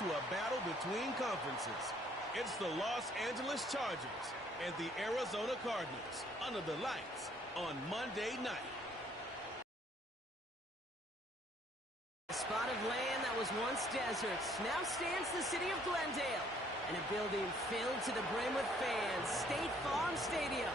to a battle between conferences. It's the Los Angeles Chargers and the Arizona Cardinals under the lights on Monday night. A spot of land that was once desert now stands the city of Glendale, and a building filled to the brim with fans, State Farm Stadium.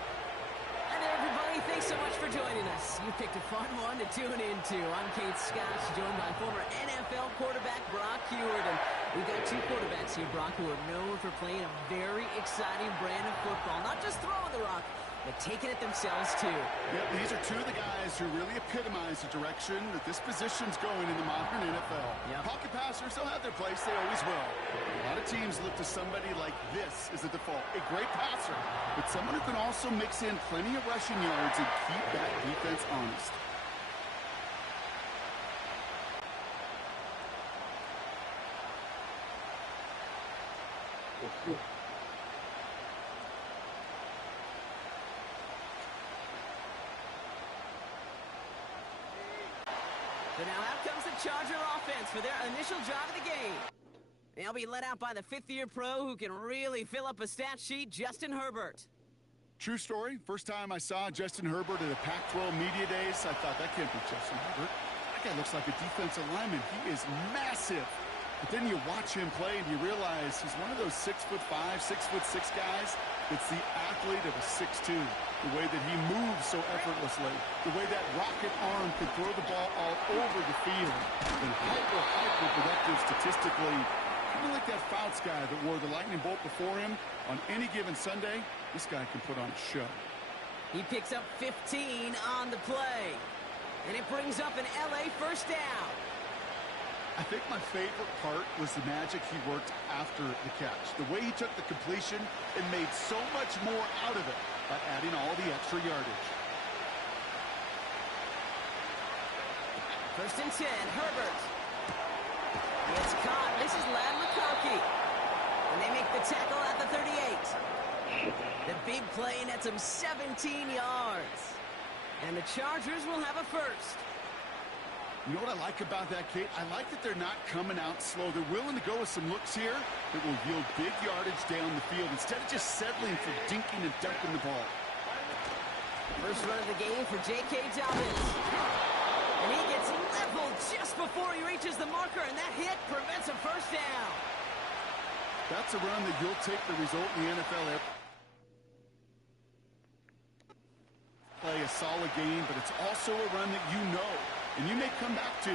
Hi there, everybody. Thanks so much for joining us. You picked a fun one to tune into. I'm Kate Scott, joined by former NFL quarterback Brock Huard. And we've got two quarterbacks here, Brock, who are known for playing a very exciting brand of football. Not just throwing the rock, but taking it themselves, too. Yep, these are two of the guys who really epitomize the direction that this position's going in the modern NFL. Yep. Pocket passers, they'll have their place. They always will. A lot of teams look to somebody like this as a default. A great passer, but someone who can also mix in plenty of rushing yards and keep that defense honest. So now out comes the Charger offense for their initial drive of the game. They'll be led out by the fifth-year pro who can really fill up a stat sheet, Justin Herbert. True story. First time I saw Justin Herbert at a Pac-12 Media Days, I thought, that can't be Justin Herbert. That guy looks like a defensive lineman. He is massive. But then you watch him play and you realize he's one of those 6'5", 6'6" guys that's the athlete of a 6'2". The way that he moves so effortlessly. The way that rocket arm can throw the ball all over the field. And hyper productive statistically. Kind of like that Fouts guy that wore the lightning bolt before him. On any given Sunday, this guy can put on a show. He picks up 15 on the play. And it brings up an LA first down. I think my favorite part was the magic he worked after the catch. The way he took the completion and made so much more out of it by adding all the extra yardage. First and 10, Herbert. It's caught. This is Lad McConkey. And they make the tackle at the 38. The big play nets him 17 yards. And the Chargers will have a first. You know what I like about that, Kate? I like that they're not coming out slow. They're willing to go with some looks here that will yield big yardage down the field instead of just settling for dinking and dunking the ball. First run of the game for J.K. Dobbins. And he gets leveled just before he reaches the marker, and that hit prevents a first down. That's a run that you'll take the result in the NFL. Play a solid game, but it's also a run that you know. And you may come back to,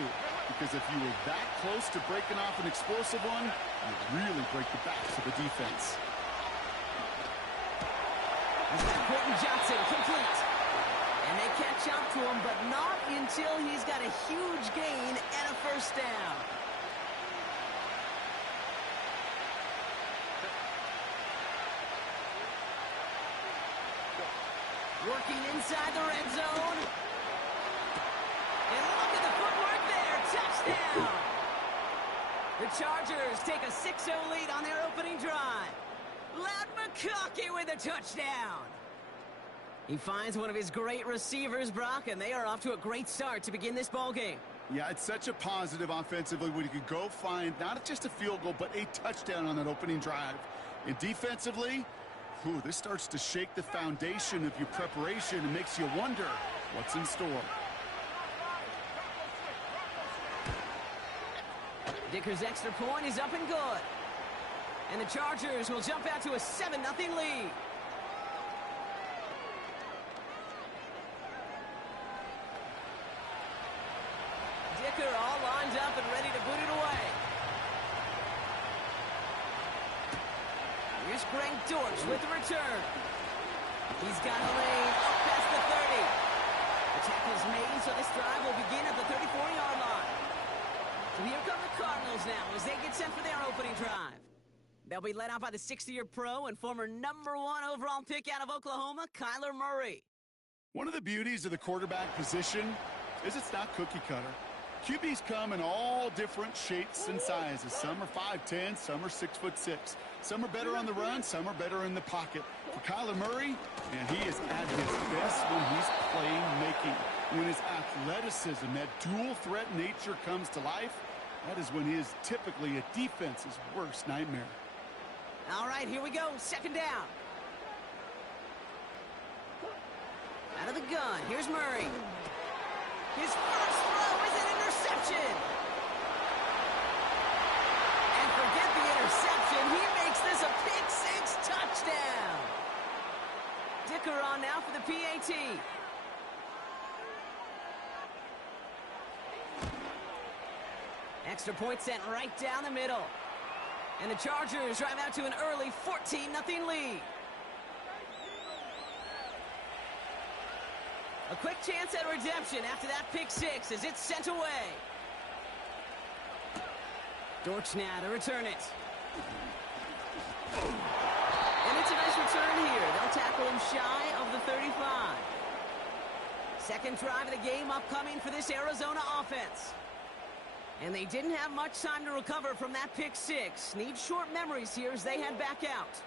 because if you were that close to breaking off an explosive one, you'd really break the backs of the defense. He's got Quentin Johnson complete. And they catch up to him, but not until he's got a huge gain and a first down. Working inside the red zone. And look at the footwork there. Touchdown! The Chargers take a 6-0 lead on their opening drive. Lad McConkey with a touchdown. He finds one of his great receivers, Brock, and they are off to a great start to begin this ball game. Yeah, it's such a positive offensively when you can go find not just a field goal, but a touchdown on that opening drive. And defensively, this starts to shake the foundation of your preparation and makes you wonder what's in store. Dicker's extra point is up and good. And the Chargers will jump out to a 7-0 lead. Dicker all lined up and ready to boot it away. Here's Greg Dortch with the return. He's got a lane up past the 30. The tackle's made, so this drive will begin at the 34-yard line. So here come the Cardinals now as they get set for their opening drive. They'll be led out by the 60-year pro and former #1 overall pick out of Oklahoma, Kyler Murray. One of the beauties of the quarterback position is it's not cookie cutter. QBs come in all different shapes and sizes. Some are 5'10", some are 6'6". Some are better on the run, some are better in the pocket. For Kyler Murray, and he is at his best when he's playmaking. When his athleticism, that dual threat nature comes to life, That is when he is typically a defense's worst nightmare. All right, here we go. Second down. Out of the gun. Here's Murray. His first throw is an interception. And forget the interception. He makes this a pick-six touchdown. Dicker on now for the PAT. Extra point sent right down the middle. And the Chargers drive out to an early 14-0 lead. A quick chance at redemption after that pick-six as it's sent away. Dortch now to return it. And it's a nice return here. They'll tackle him shy of the 35. Second drive of the game upcoming for this Arizona offense. And they didn't have much time to recover from that pick-six. Need short memories here as they head back out.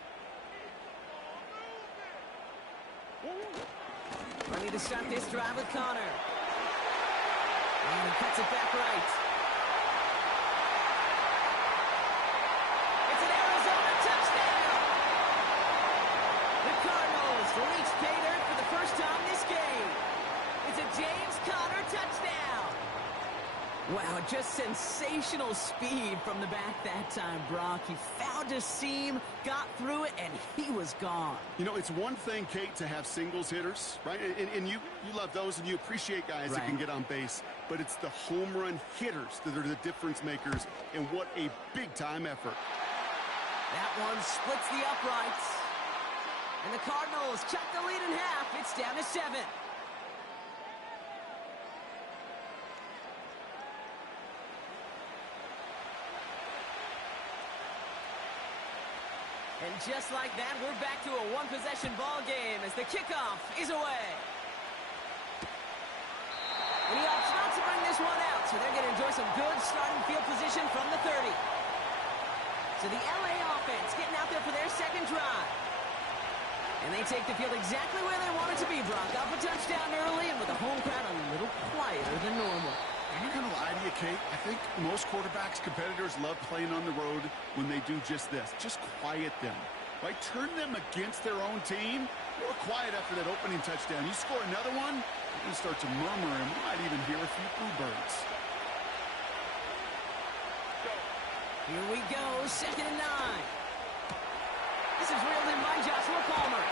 Ready to start this drive with Connor. And he cuts it back right. It's an Arizona touchdown! The Cardinals reach pay dirt for the first time this game. It's a James Conner touchdown! Wow, just sensational speed from the back that time, Brock. He found a seam, got through it, and he was gone. You know, it's one thing, Kate, to have singles hitters, right? And you love those, and you appreciate guys that can get on base. But it's the home run hitters that are the difference makers, and what a big-time effort. That one splits the uprights. And the Cardinals cut the lead in half. It's down to 7. And just like that, we're back to a one-possession ball game as the kickoff is away. And he opts not to bring this one out, so they're going to enjoy some good starting field position from the 30. So the LA offense getting out there for their second drive. And they take the field exactly where they want it to be, Brock. Up a touchdown early, and with the home crowd a little quieter than normal. I'm not going to lie to you, Kate. I think most quarterbacks, competitors love playing on the road when they do just this. Just quiet them, right? Turn them against their own team. They were quiet after that opening touchdown. You score another one, you're going to start to murmur, and we might even hear a few boo birds. Here we go, 2nd and 9. This is reeled in by Joshua Palmer.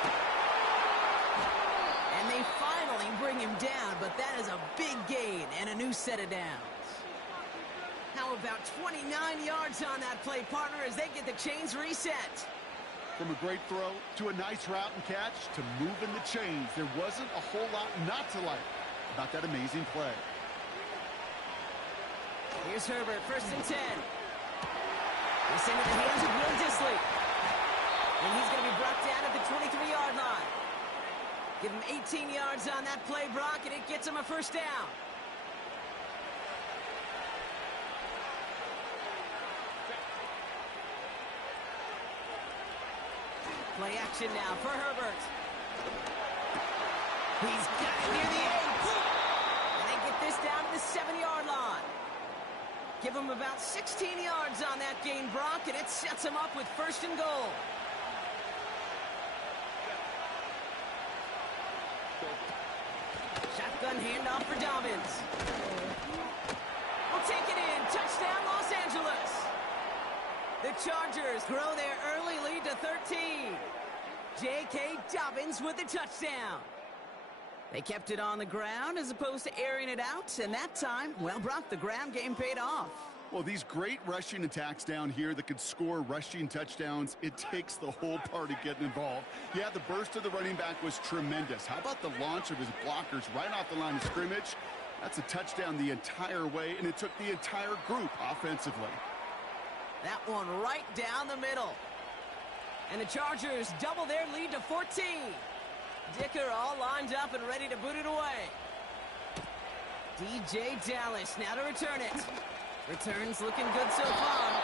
And they finally bring him down, but that is a big gain and a new set of downs. How about 29 yards on that play, partner, as they get the chains reset? From a great throw to a nice route and catch to moving the chains, there wasn't a whole lot not to like about that amazing play. Here's Herbert, 1st and 10. He's into the hands of Will Dissly. And he's going to be brought down at the 23-yard line. Give him 18 yards on that play, Brock, and it gets him a first down. Play action now for Herbert. He's got it near the 8. And they get this down to the 7-yard line. Give him about 16 yards on that gain, Brock, and it sets him up with 1st and goal. Shotgun handoff for Dobbins. We'll take it in. Touchdown, Los Angeles. The Chargers grow their early lead to 13. J.K. Dobbins with the touchdown. They kept it on the ground as opposed to airing it out, and that time, well, Brock, the ground game paid off. Well, these great rushing attacks down here that could score rushing touchdowns, it takes the whole party getting involved. Yeah, the burst of the running back was tremendous. How about the launch of his blockers right off the line of scrimmage? That's a touchdown the entire way, and it took the entire group offensively. That one right down the middle. And the Chargers double their lead to 14. Dicker all lined up and ready to boot it away. DJ Dallas now to return it. Returns looking good so far.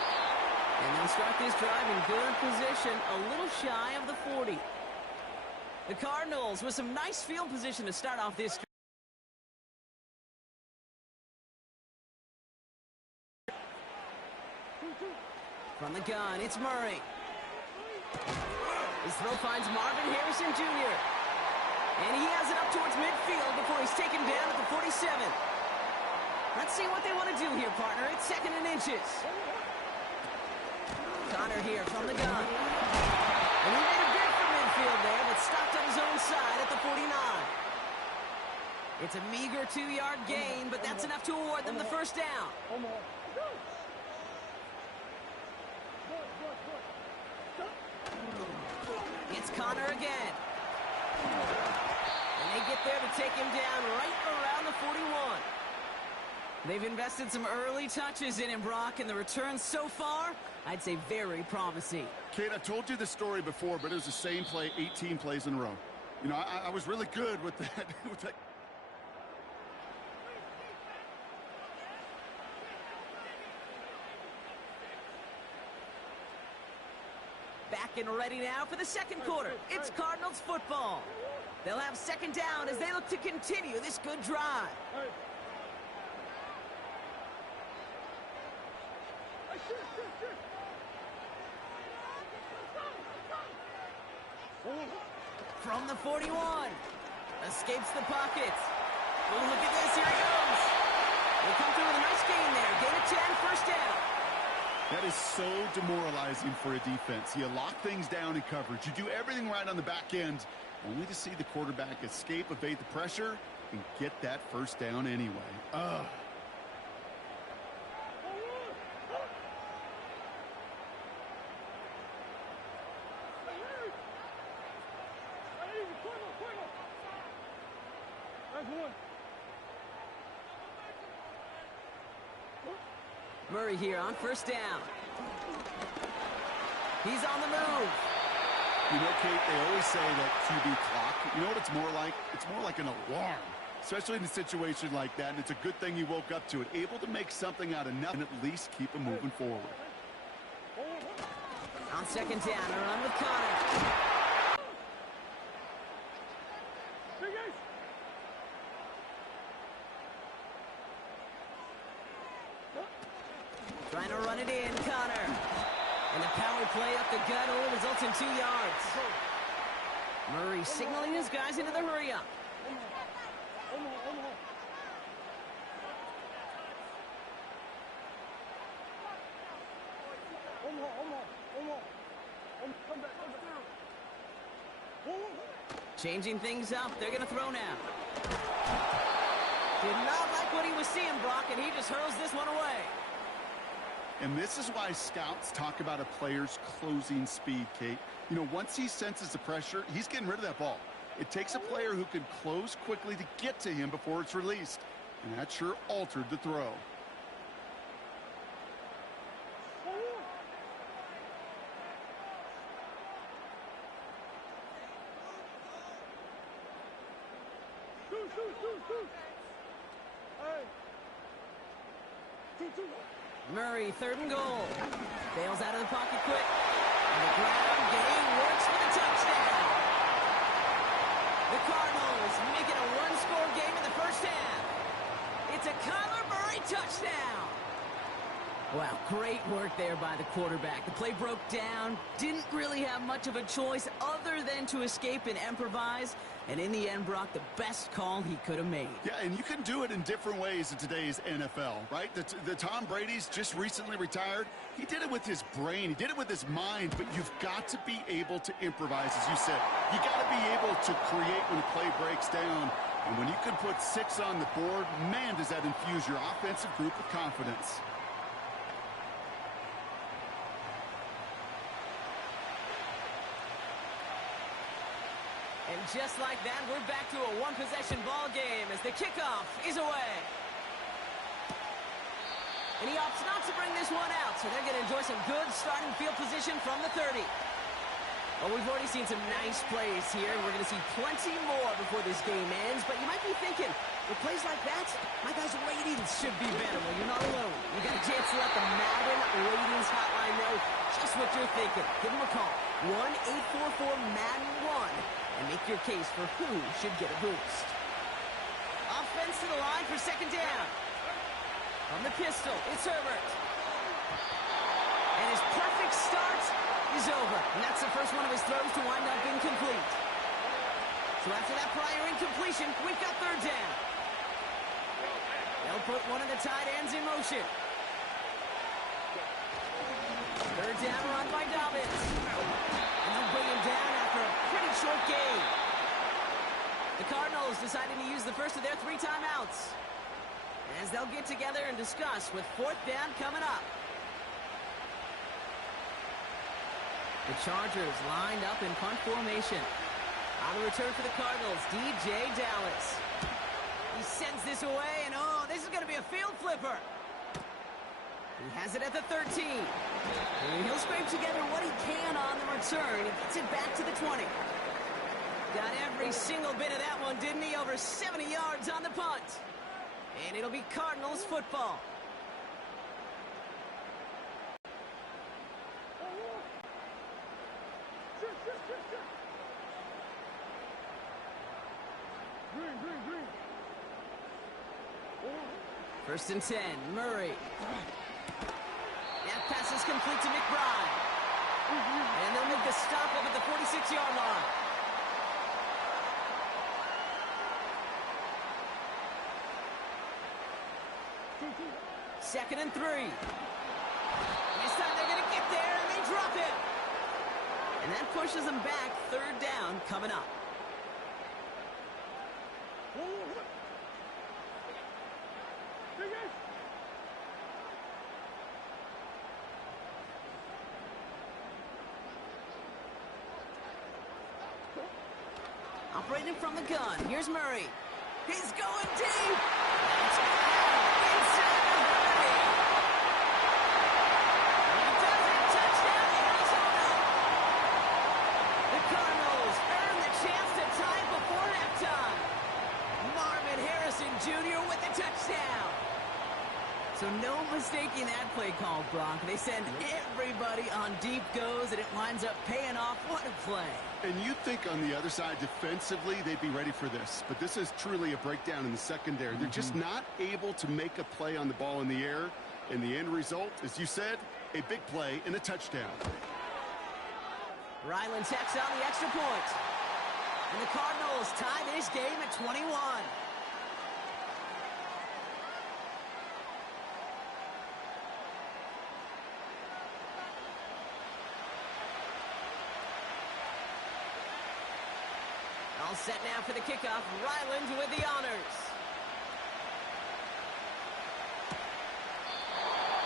And they'll start this drive in good position, a little shy of the 40. The Cardinals with some nice field position to start off this drive. From the gun, it's Murray. His throw finds Marvin Harrison Jr. And he has it up towards midfield before he's taken down at the 47. Let's see what they want to do here, partner. It's 2nd and inches. Connor here from the gun. And he made a bid for midfield there, but stopped on his own side at the 49. It's a meager 2-yard gain, but that's enough to award them the first down. It's Connor again. And they get there to take him down right around the 41. They've invested some early touches in him, Brock, and the returns so far, I'd say very promising. Kate, I've told you this story before, but it was the same play 18 plays in a row. You know, I was really good with that. With that. Back and ready now for the second quarter. It's Cardinals football. They'll have 2nd down as they look to continue this good drive. From the 41. Escapes the pockets. Oh, look at this. Here he goes. They come through with a nice gain there. Gain of 10, first down. That is so demoralizing for a defense. You lock things down in coverage. You do everything right on the back end, only to see the quarterback escape, evade the pressure, and get that first down anyway. Ugh. Murray here on first down. He's on the move. You know, Kate, they always say that QB clock. You know what it's more like? It's more like an alarm, especially in a situation like that. And it's a good thing you woke up to it, able to make something out of nothing and at least keep them moving forward. On 2nd down, a run with Connor. Trying to run it in, Connor. And the power play up the gut only results in 2 yards. Murray signaling his guys into the hurry-up. Changing things up. They're going to throw now. Did not like what he was seeing, Brock, and he just hurls this one away. And this is why scouts talk about a player's closing speed, Kate. You know, once he senses the pressure, he's getting rid of that ball. It takes a player who can close quickly to get to him before it's released. And that sure altered the throw. Murray, 3rd and goal. Bails out of the pocket quick. And the ground game works for the touchdown. The Cardinals make it a one-score game in the first half. It's a Kyler Murray touchdown. Wow, great work there by the quarterback. The play broke down, didn't really have much of a choice other than to escape and improvise. And in the end, Brock, the best call he could have made. Yeah, and you can do it in different ways in today's NFL, right? The Tom Brady's just recently retired. He did it with his brain. He did it with his mind. But you've got to be able to improvise, as you said. You got to be able to create when a play breaks down. And when you can put 6 on the board, man, does that infuse your offensive group with confidence. And just like that, we're back to a one-possession ball game as the kickoff is away. And he opts not to bring this one out, so they're going to enjoy some good starting field position from the 30. Well, we've already seen some nice plays here, and we're going to see plenty more before this game ends. But you might be thinking, with plays like that, my guys' ratings should be better. Well, you're not alone. You got a chance to let the Madden ratings hotline know just what you're thinking. Give them a call, 1-844-MADDEN-1. And make your case for who should get a boost. Offense to the line for 2nd down. From the pistol, it's Herbert. And that's the first one of his throws to wind up incomplete. So after that prior incompletion, we've got third down. They'll put one of the tight ends in motion. Third down run by Dobbins. And they'll bring him down after a pretty short game. The Cardinals deciding to use the first of their 3 timeouts, as they'll get together and discuss with fourth down coming up. The Chargers lined up in punt formation. On the return for the Cardinals, DJ Dallas. He sends this away, and oh, this is going to be a field flipper. He has it at the 13. And he'll scrape together what he can on the return. He gets it back to the 20. Got every single bit of that one, didn't he? Over 70 yards on the punt. And it'll be Cardinals football. First and 10, Murray. That pass is complete to McBride. And they'll make the stop up at the 46-yard line. Second and 3. This time they're going to get there, and they drop it. And that pushes them back. Third down coming up. Operating from the gun. Here's Murray. He's going deep. It's inside the 30. He does it. Touchdown, Arizona. The Cardinals earn the chance to tie before halftime. Marvin Harrison Jr. with the touchdown. So no mistaking that play call, Brock. They send everybody on deep goes, and it winds up paying off. What a play. And you'd think on the other side, defensively, they'd be ready for this. But this is truly a breakdown in the secondary. They're just not able to make a play on the ball in the air. And the end result, as you said, a big play and a touchdown. Ryland tacks on the extra point. And the Cardinals tie this game at 21. All set now for the kickoff. Ryland with the honors.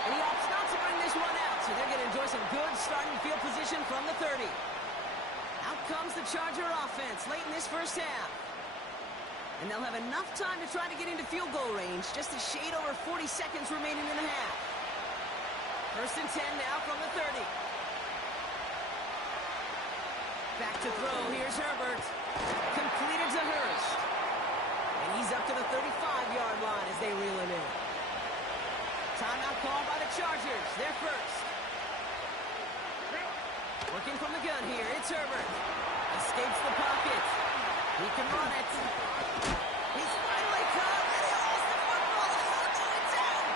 And he opts not to bring this one out, so they're going to enjoy some good starting field position from the 30. Out comes the Charger offense late in this first half. And they'll have enough time to try to get into field goal range, just a shade over 40 seconds remaining in the half. First and 10 now from the 30. Back to throw. Here's Herbert. Completed to Hurst. And he's up to the 35-yard line as they reel him in. Timeout called by the Chargers. They're first. Working from the gun here. It's Herbert. Escapes the pocket. He can run it. He's finally caught, and he lost the football. It's out.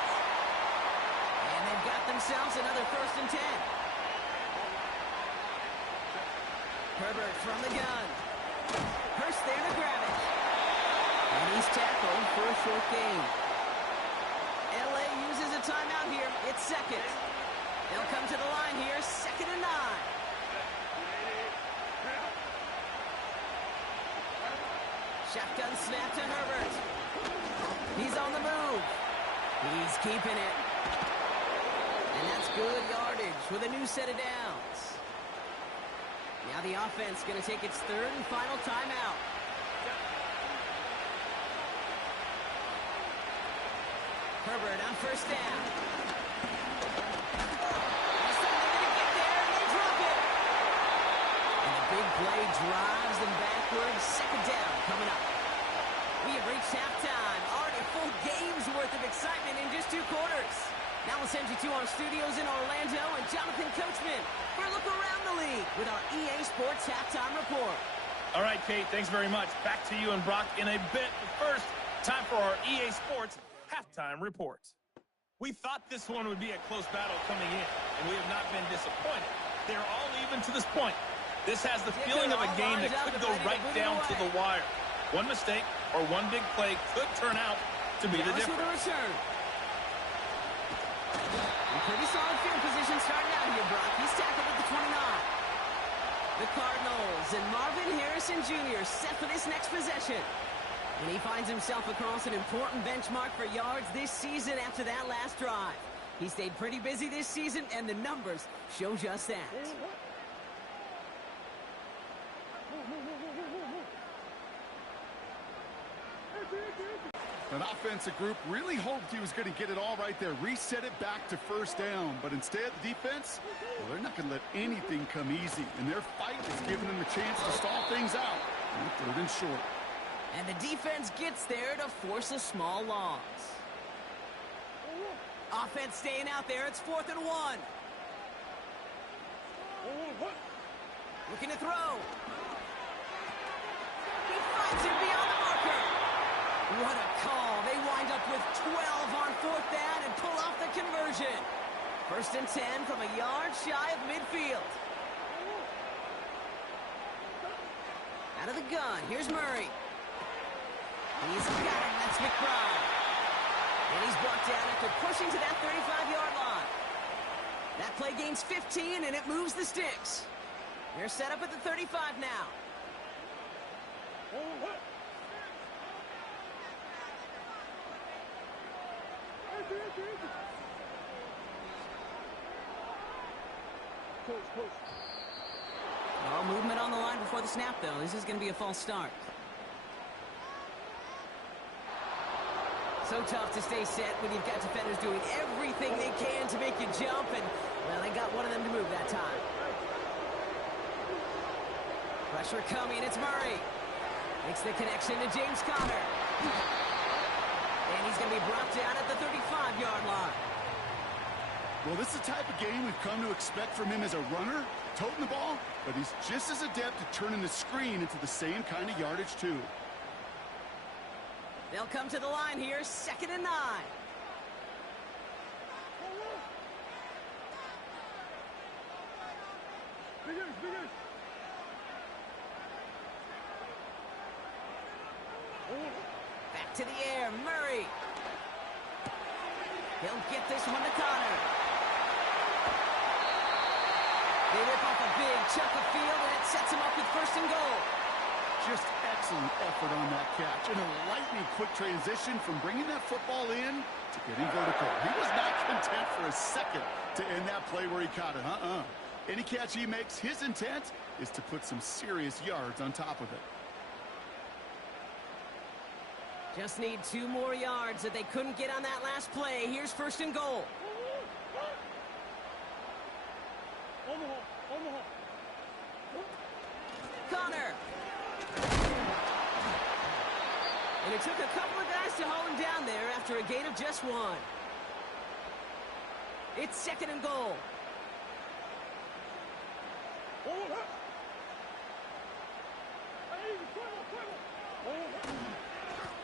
And they've got themselves another first and 10. Herbert from the gun. Hurst there to grab it. And he's tackled for a short gain. LA uses a timeout here. It's second. They'll come to the line here. Second and 9. Shotgun snap to Herbert. He's on the move. He's keeping it. And that's good yardage with a new set of downs. Now the offense going to take its third and final timeout. Herbert on first down. This time they're going to get there, and they drop it. And the big play drives them backwards. Second down coming up. We have reached halftime. Already a full game's worth of excitement in just 2 quarters. Now we'll send you to our studios in Orlando and Jonathan Coachman for a look around the league with our EA Sports Halftime Report. All right, Kate, thanks very much. Back to you and Brock in a bit. But first, time for our EA Sports Halftime Report. We thought this one would be a close battle coming in, and we have not been disappointed. They're all even to this point. This has the feeling of a game that could go right down to the wire. One mistake or one big play could turn out to be the difference. With a return. Pretty solid field position starting out here, Brock. He's tackled at the 29. The Cardinals and Marvin Harrison Jr. set for this next possession. And he finds himself across an important benchmark for yards this season after that last drive. He stayed pretty busy this season, and the numbers show just that. That offensive group really hoped he was going to get it all right there, reset it back to first down. But instead, the defense, well, they're not going to let anything come easy. And their fight is giving them a chance to stall things out. And 3rd and short. And the defense gets there to force a small loss. Offense staying out there. It's 4th and 1. Looking to throw. He finds him beyond the marker. What a call. They wind up with 12 on 4th down and pull off the conversion. 1st and 10 from a yard shy of midfield. Out of the gun. Here's Murray. He's got it. That's McBride. And he's brought down after pushing to that 35-yard line. That play gains 15, and it moves the sticks. They're set up at the 35 now. Oh, movement on the line before the snap, though. This is going to be a false start. So tough to stay set when you've got defenders doing everything they can to make you jump, and, well, they got one of them to move that time. Pressure coming. It's Murray. Makes the connection to James Conner. And he's going to be brought down at the 35-yard line. Well, this is the type of game we've come to expect from him as a runner, toting the ball, but he's just as adept at turning the screen into the same kind of yardage, too. They'll come to the line here, 2nd and 9. Back to the air, Murray. He'll get this one to Conner. They rip off a big chunk of field, and it sets him up with 1st and goal. Just excellent effort on that catch. And a lightning-quick transition from bringing that football in to getting vertical. He was not content for a second to end that play where he caught it. Any catch he makes, his intent is to put some serious yards on top of it. Just need 2 more yards that they couldn't get on that last play. Here's 1st and goal. Conner. And it took a couple of guys to hold him down there after a gain of just 1. It's 2nd and goal.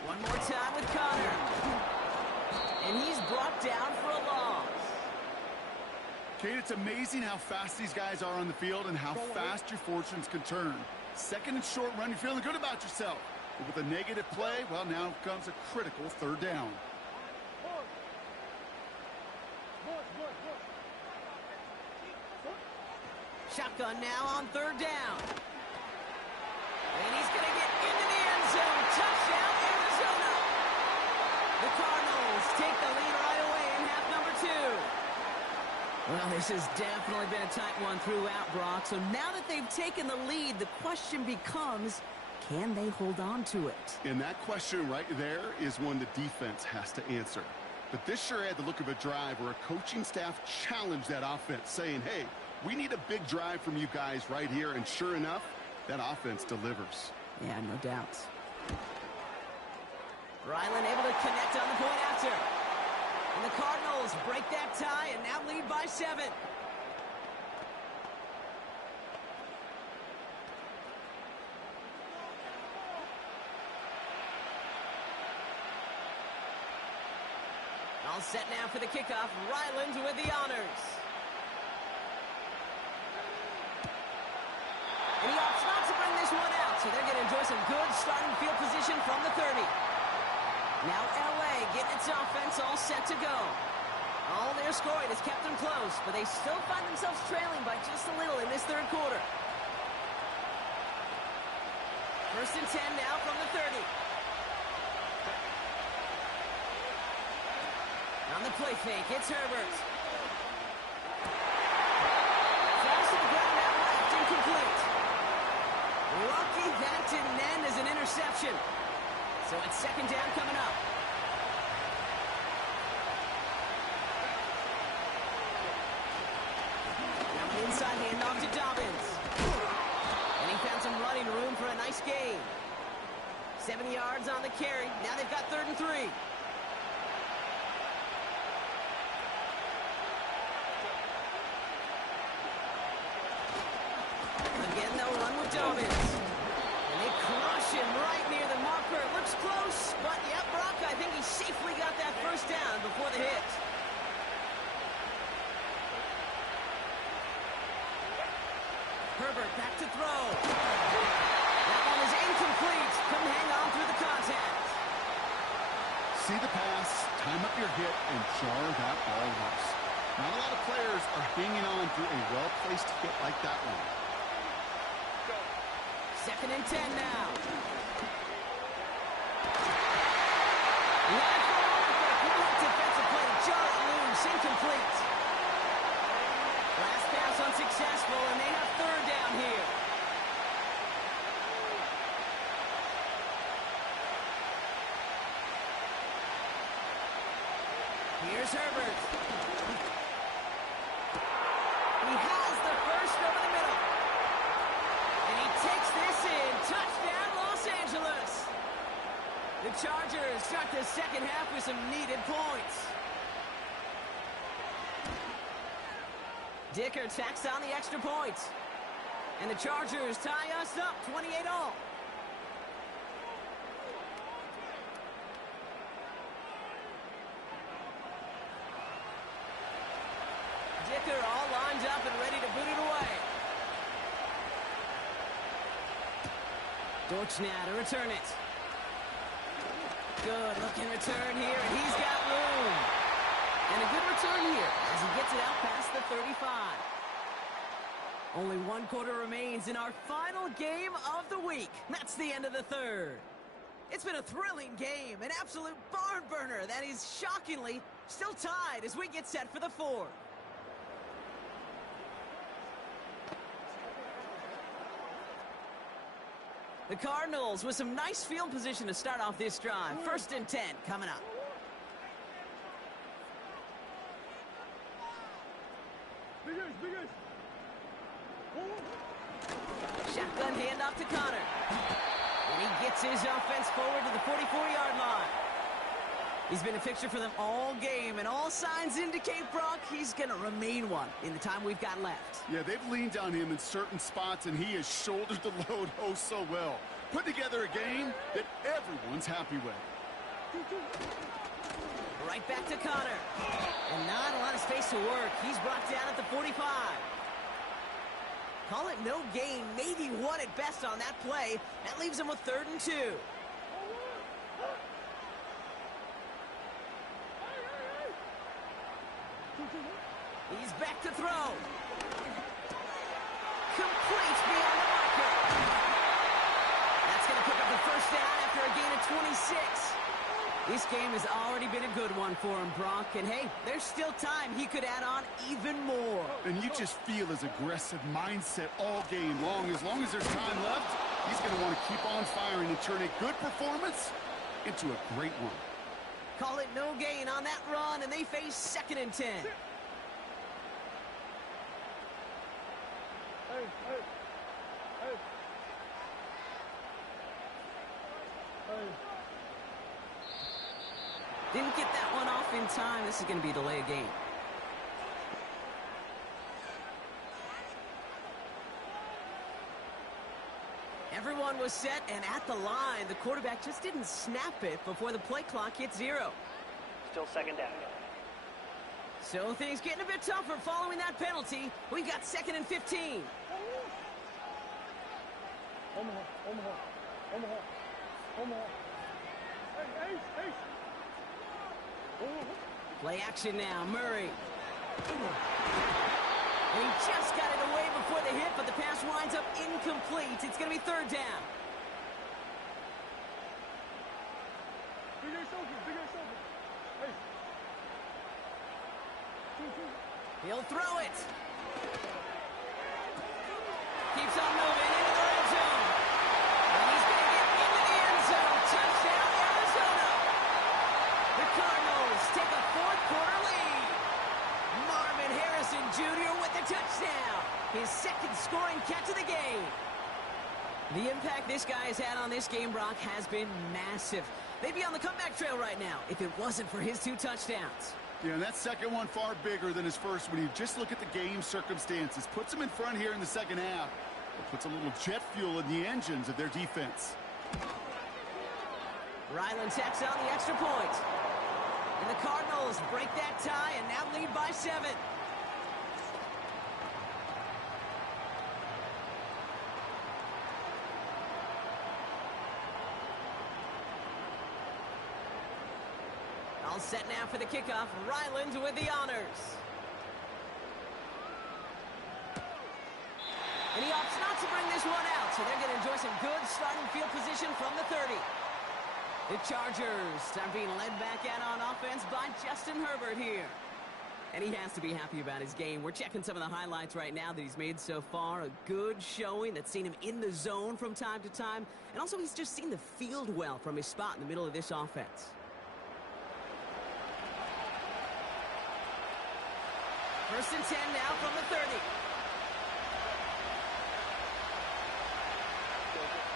One more time with Conner. And he's brought down for a loss. Kate, it's amazing how fast these guys are on the field and how fast your fortunes can turn. 2nd and short run, you're feeling good about yourself. But with a negative play, well, now comes a critical 3rd down. Shotgun now on 3rd down. And he's going to get into the end zone. Touchdown, Arizona. The Cardinals take the lead right away in half number 2. Well, this has definitely been a tight one throughout, Brock. So now that they've taken the lead, the question becomes, can they hold on to it? And that question right there is one the defense has to answer. But this sure had the look of a drive where a coaching staff challenged that offense, saying, hey, we need a big drive from you guys right here. And sure enough, that offense delivers. Yeah, no doubt. Ryland able to connect on the point after. And the Cardinals break that tie and now lead by 7. All set now for the kickoff. Ryland with the honors. And he opts not to bring this one out, so they're going to enjoy some good starting field position from the 30. Now LA getting its offense all set to go. All their scoring has kept them close, but they still find themselves trailing by just a little in this third quarter. First and 10 now from the 30. On the play fake, it's Herbert. Falls to the ground out left, incomplete. Lucky that didn't end as an interception. So it's second down coming up. Now an inside handoff to Dobbins. And he found some running room for a nice gain. 7 yards on the carry. Now they've got 3rd and 3. Again, they'll run with Dobbins. And they crush him right near the marker. Looks close, but yeah, Brock, I think he safely got that first down before the hit. Herbert back to throw. That one is incomplete. Couldn't hang on through the contact. See the pass, time up your hit, and jar that ball loose. Not a lot of players are hanging on through a well-placed hit like that one. Second and 10 now. Defensive play, jar it loose, incomplete. Last pass unsuccessful, and they have 3rd down here. Here's Herbert. He has the first over the middle. And he takes this in. Touchdown, Los Angeles. The Chargers start the second half with some needed points. Dicker tacks on the extra point. And the Chargers tie us up 28-all. Dicker all lined up and ready to boot it away. Dortch now to return it. Good looking return here, and he's got room. And a good return here as he gets it out past the 35. Only 1 quarter remains in our final game of the week. That's the end of the third. It's been a thrilling game, an absolute barn burner that is shockingly still tied as we get set for the fourth. The Cardinals with some nice field position to start off this drive. First and 10 coming up. Shotgun handoff to Connor. And he gets his offense forward to the 44-yard line. He's been a fixture for them all game, and all signs indicate, Brock, he's going to remain one in the time we've got left. Yeah, they've leaned on him in certain spots, and he has shouldered the load oh so well. Put together a game that everyone's happy with. Right back to Connor. And not a lot of space to work. He's brought down at the 45. Call it no gain, maybe one at best on that play. That leaves him with 3rd and 2. He's back to throw. Complete beyond the marker. That's going to pick up the first down after a gain of 26. This game has already been a good one for him, Brock. And, hey, there's still time he could add on even more. And you just feel his aggressive mindset all game long. As long as there's time left, he's going to want to keep on firing and turn a good performance into a great one. Call it no gain on that run, and they face 2nd and 10. Didn't get that one off in time. This is going to be a delay of game. Everyone was set and at the line. The quarterback just didn't snap it before the play clock hit 0. Still second down. So things getting a bit tougher following that penalty. We've got 2nd and 15. Play action now, Murray. And he just got it away before the hit, but the pass winds up incomplete. It's going to be 3rd down. He'll throw it. Keeps on moving into the red zone. And he's going to get into the end zone. Touchdown, Arizona. The Cardinals take a 4th-quarter lead. Marvin Harrison Jr. with the touchdown. His 2nd scoring catch of the game. The impact this guy has had on this game, Brock, has been massive. They'd be on the comeback trail right now if it wasn't for his 2 touchdowns. Yeah, and that second one far bigger than his first when you just look at the game circumstances. Puts them in front here in the second half. It puts a little jet fuel in the engines of their defense. Ryland tacks on the extra point. And the Cardinals break that tie and now lead by 7. All set now for the kickoff. Ryland with the honors. And he opts not to bring this one out, so they're going to enjoy some good starting field position from the 30. The Chargers are being led back out on offense by Justin Herbert here. And he has to be happy about his game. We're checking some of the highlights right now that he's made so far. A good showing that's seen him in the zone from time to time. And also he's just seen the field well from his spot in the middle of this offense. First and 10 now from the 30.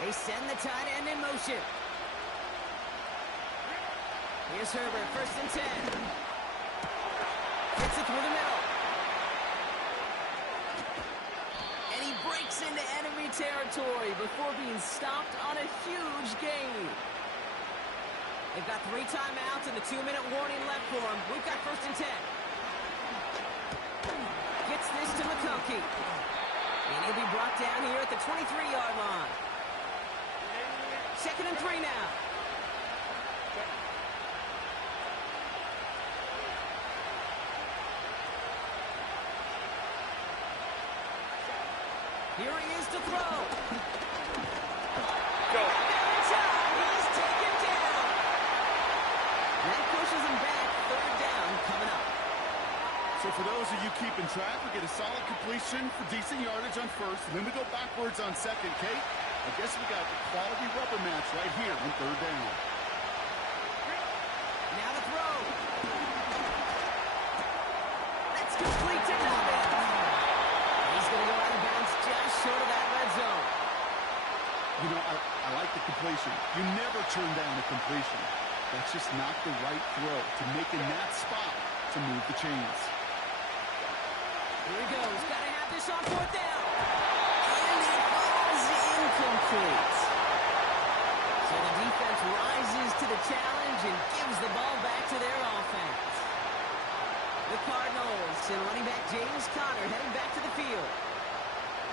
They send the tight end in motion. Here's Herbert, first and 10. Hits it through the middle. And he breaks into enemy territory before being stopped on a huge gain. They've got 3 timeouts and a 2-minute warning left for him. We've got first and 10. Gets this to McConkey. And he'll be brought down here at the 23-yard line. 2nd and 3 now. Here he is to throw. Go. He's taken down. That pushes him back. 3rd down coming up. So for those of you keeping track, we get a solid completion for decent yardage on first, and then we go backwards on second. Kate, I guess we got a quality rubber match right here on 3rd down. Now the throw. That's complete to Dobbins. He's going to go out of bounds just short of that red zone. You know, I like the completion. You never turn down a completion. That's just not the right throw to make in that spot to move the chains. Here he goes. Got to have this on 4th down. And it falls incomplete. So the defense rises to the challenge and gives the ball back to their offense. The Cardinals and running back James Conner heading back to the field.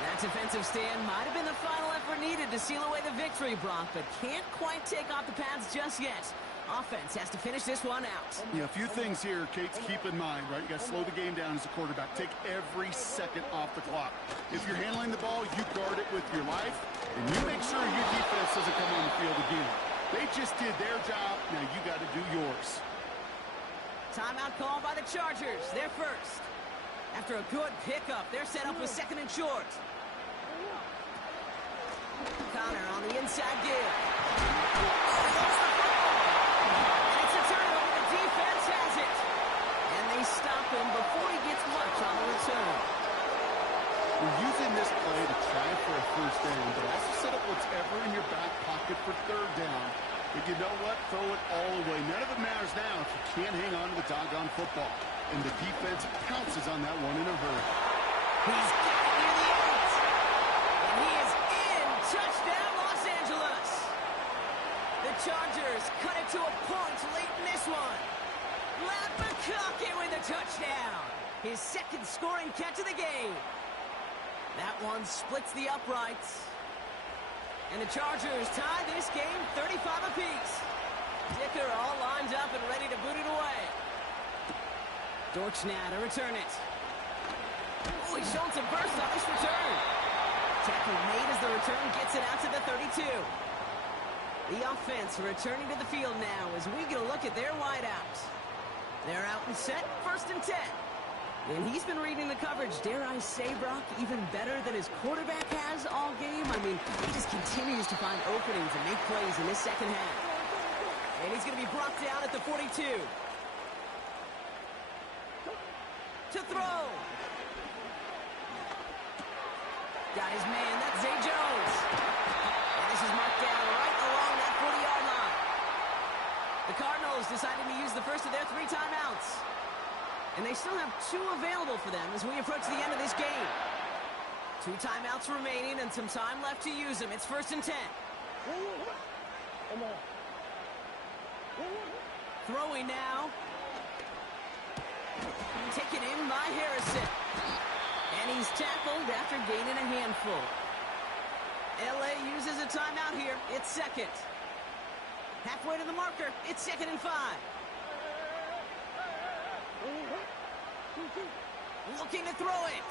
That defensive stand might have been the final effort needed to seal away the victory, Brock, but can't quite take off the pads just yet. Offense has to finish this one out. Yeah, a few things here, Kate, to keep in mind, right? You got to slow the game down as a quarterback. Take every second off the clock. If you're handling the ball, you guard it with your life, and you make sure your defense doesn't come on the field again. They just did their job. Now you got to do yours. Timeout call by the Chargers. They're first. After a good pickup, they're set up with 2nd and short. Conner on the inside give. And it's a turnover. The defense has it. And they stop him before he gets much on the return. We're using this play to try for a first down, but also set up whatever in your back pocket for 3rd down. But you know what? Throw it all away. None of it matters now if you can't hang on to the doggone football. And the defense pounces on that one in a hurry. He's got it near the 8. And he is in. Touchdown, Los Angeles. The Chargers cut it to a point late in this one. McConkey with a touchdown. scoring catch of the game. That one splits the uprights. And the Chargers tie this game 35 apiece. Dicker all lined up and ready to boot it away. Dortch now to return it. Oh, he's showing some burst on this return. Tackle made as the return gets it out to the 32. The offense returning to the field now as we get a look at their wideouts. They're out and set, 1st and 10. And he's been reading the coverage, dare I say, Brock, even better than his quarterback has all game. I mean, he just continues to find openings and make plays in this second half. And he's going to be brought down at the 42. To throw. Got his man, that's Zay Jones. And this is marked down right along that 40-yard line. The Cardinals deciding to use the first of their 3 timeouts. And they still have 2 available for them as we approach the end of this game. 2 timeouts remaining and some time left to use them. It's 1st and 10. Throwing now. Taken in by Harrison. And he's tackled after gaining a handful. LA uses a timeout here. It's 2nd. Halfway to the marker. It's 2nd and 5. Looking to throw it.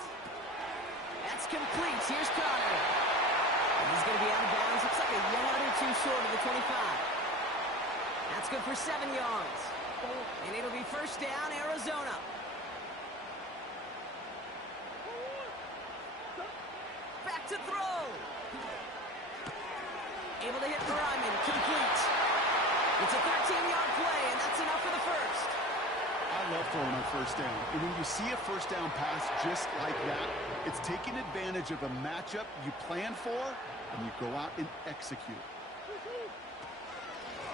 That's complete. Here's Connor. And he's going to be out of bounds. Looks like a yard or 2 short of the 25. That's good for 7 yards. And it'll be 1st down, Arizona. Back to throw. Able to hit Ryman. Complete. It's a 13-yard play, and that's enough for the 1st. I love throwing on 1st down. And when you see a 1st down pass just like that, it's taking advantage of a matchup you plan for, and you go out and execute.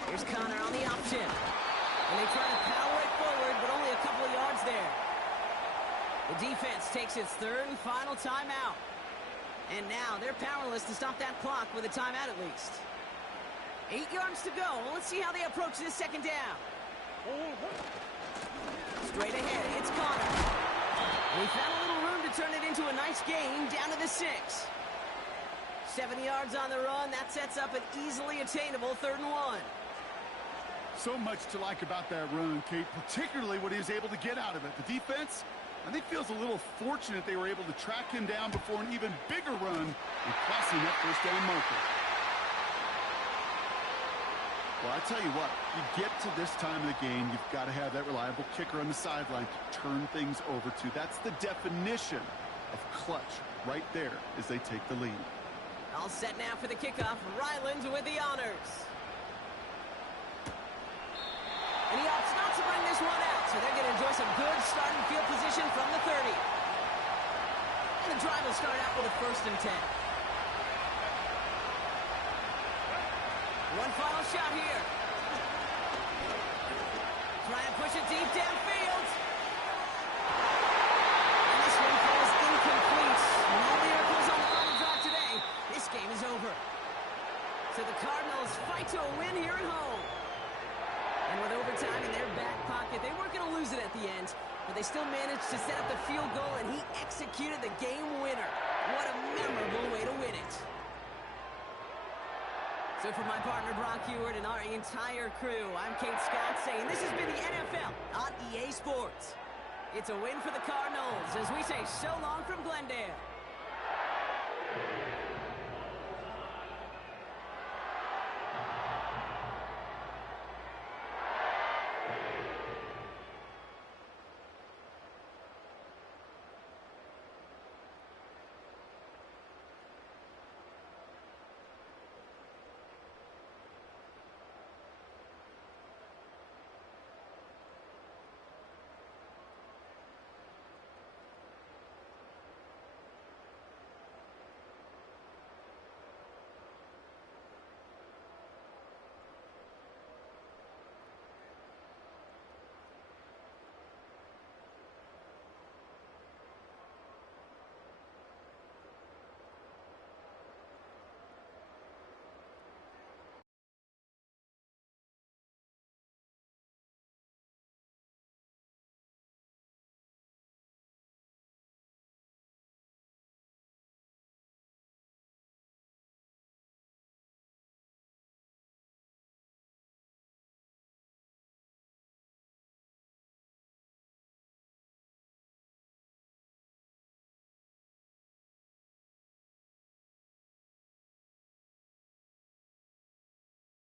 Here's Connor on the option. And they try to power it forward, but only a couple of yards there. The defense takes its 3rd and final timeout. And now they're powerless to stop that clock with a timeout at least. 8 yards to go. Well, let's see how they approach this 2nd down. Straight ahead, it's Connor. And he found a little room to turn it into a nice gain down to the 6. 7 yards on the run. That sets up an easily attainable 3rd and 1. So much to like about that run, Kate, particularly what he was able to get out of it. The defense, I think, feels a little fortunate they were able to track him down before an even bigger run and crossing that 1st down marker. Well, I tell you what, you get to this time of the game, you've got to have that reliable kicker on the sideline to turn things over to. That's the definition of clutch right there as they take the lead. All set now for the kickoff. Ryland with the honors. And he opts not to bring this one out, so they're going to enjoy some good starting field position from the 30. And the drive will start out with a 1st and 10. One final shot here. Try and push it deep downfield. And this one falls incomplete. No miracles on the final drive today. This game is over. So the Cardinals fight to a win here at home. And with overtime in their back pocket, they weren't going to lose it at the end, but they still managed to set up the field goal, and he executed the game winner. What a memorable way to win it. So for my partner, Brock Ewart, and our entire crew, I'm Kate Scott saying this has been the NFL on EA Sports. It's a win for the Cardinals as we say so long from Glendale.